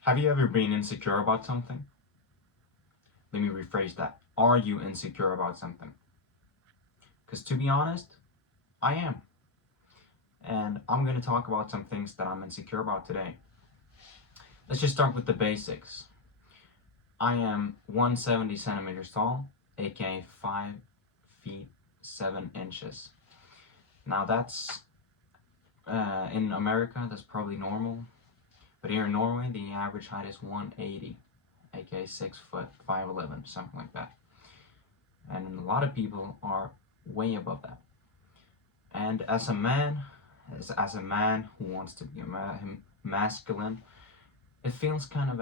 Have you ever been insecure about something? Let me rephrase that. Are you insecure about something? Because to be honest, I am. And I'm going to talk about some things that I'm insecure about today. Let's just start with the basics. I am 170 centimeters tall, aka 5 feet 7 inches. Now that's in America, that's probably normal. But here in Norway, the average height is 180, aka 6 foot 5'11, something like that. And a lot of people are way above that. And as a man, as a man who wants to be masculine, it feels kind of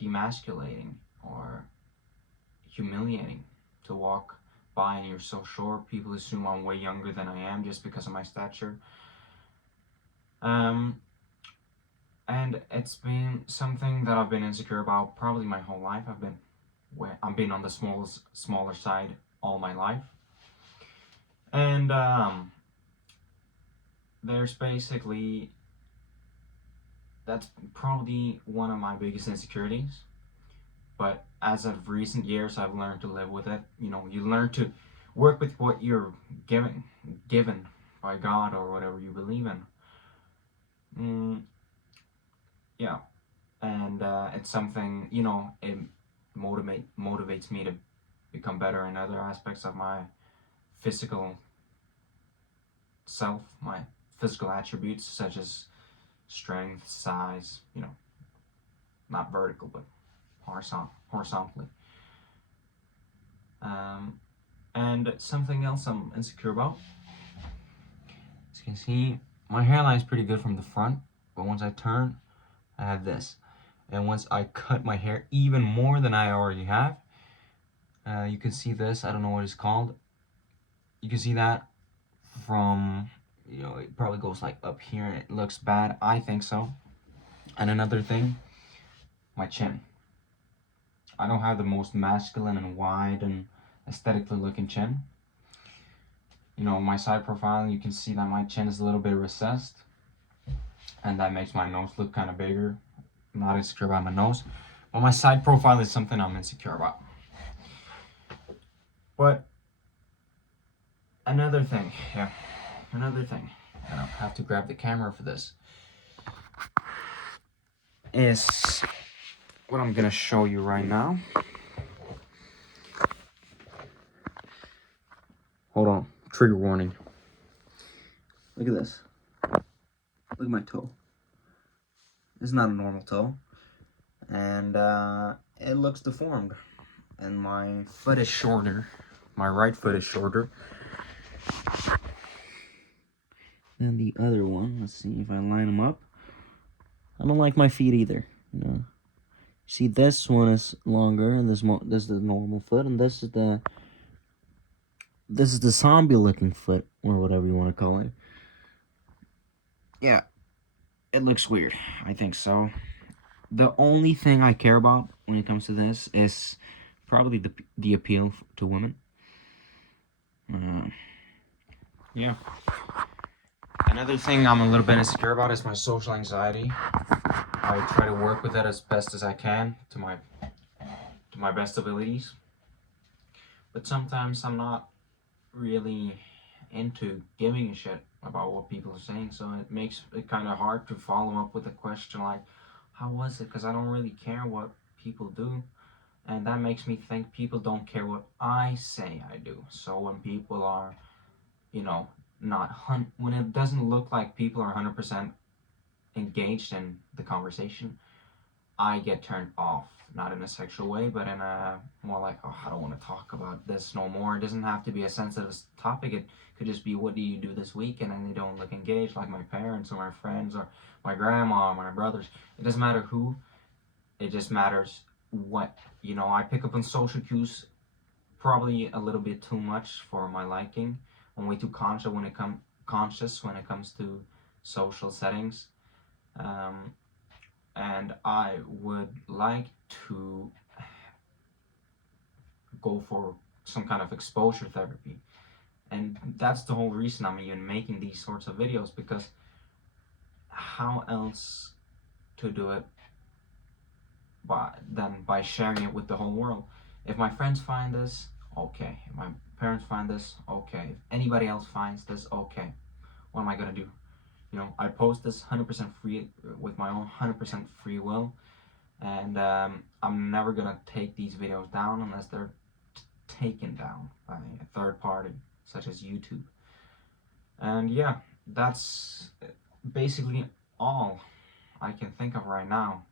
demasculating or humiliating to walk by and you're so short. People assume I'm way younger than I am just because of my stature. Um, and it's been something that I've been insecure about probably my whole life. I've been on the smaller side all my life, and there's basically that's probably one of my biggest insecurities. But as of recent years, I've learned to live with it. You know, you learn to work with what you're given by God or whatever you believe in. Yeah, and it's something, you know, it motivates me to become better in other aspects of my physical self, my physical attributes such as strength, size, you know, not vertical but horizontally. And something else I'm insecure about. As you can see, my hairline is pretty good from the front, but once I turn, I have this. And once I cut my hair even more than I already have, you can see this. I don't know what it's called. You can see that from, you know, it probably goes like up here and it looks bad. I think so. And another thing, my chin. I don't have the most masculine and wide and aesthetically looking chin. You know, my side profile, you can see that my chin is a little bit recessed, and that makes my nose look kind of bigger. I'm not insecure about my nose, but my side profile is something I'm insecure about. But another thing, and I don't have to grab the camera for this, is what I'm gonna show you right now. Hold on, trigger warning. Look at this. Look at my toe. It's not a normal toe, and it looks deformed. And my foot is shorter. My right foot is shorter than the other one. Let's see if I line them up. I don't like my feet either. You know, see, this one is longer, and this is the normal foot, and this is the zombie-looking foot, or whatever you want to call it. Yeah, it looks weird. I think so. The only thing I care about when it comes to this is probably the appeal to women. Yeah. Another thing I'm a little bit insecure about is my social anxiety. I try to work with it as best as I can to my best abilities. But sometimes I'm not really into giving a shit about what people are saying, so it makes it kind of hard to follow up with a question like, how was it? Because I don't really care what people do, and that makes me think people don't care what I say I do. So when people are, you know, when it doesn't look like people are 100% engaged in the conversation, I get turned off. Not in a sexual way, but in a more like, oh, I don't want to talk about this no more. It doesn't have to be a sensitive topic. It could just be, what do you do this weekend? And they don't look engaged, like my parents or my friends or my grandma or my brothers. It doesn't matter who. It just matters what. You know, I pick up on social cues probably a little bit too much for my liking. I'm way too conscious when it comes to social settings. And I would like to go for some kind of exposure therapy. And that's the whole reason I'm even making these sorts of videos, because how else to do it by sharing it with the whole world. If my friends find this, okay. If my parents find this, okay. If anybody else finds this, okay. What am I gonna do? You know, I post this 100% free with my own 100% free will, and I'm never gonna take these videos down unless they're taken down by a third party, such as YouTube. And yeah, that's basically all I can think of right now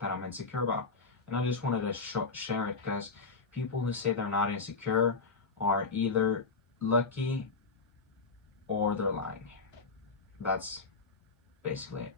that I'm insecure about. And I just wanted to share it because people who say they're not insecure are either lucky or they're lying. That's basically it.